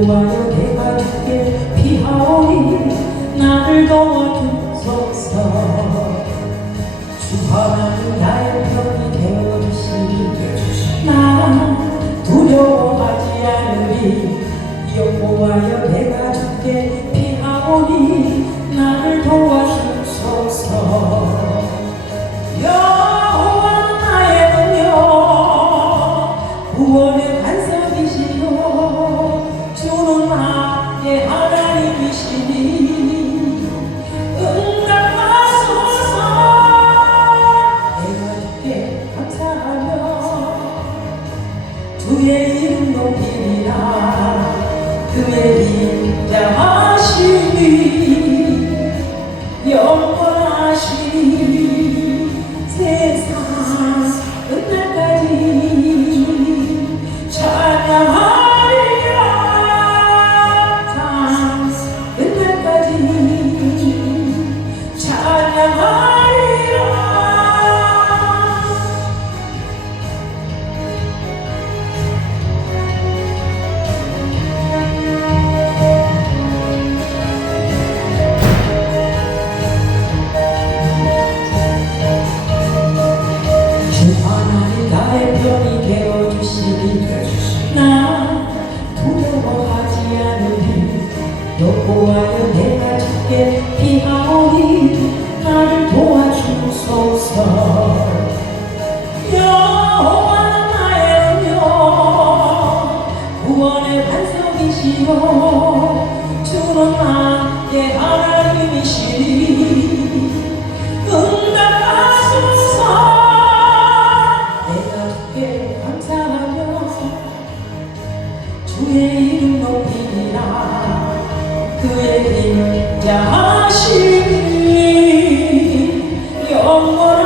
여호와여 내가 주께 피하오니 나를 도와주소서 주파는 나의 편이 되어주시니 나 두려워하지 않으리. 여호와여 내가 주께 피하오니 나를 도와주소서 여호와는 나의 능력. 구원의 그의 인자하 여호와여 내가 주께 피하오니 나를 도와주소서. 여호와는 나의 능력 구원의 반석이시여 주는 나의 하나님이시니 응답하소서. 내가 주께 감사하며 주의 그의 인자하시니 영원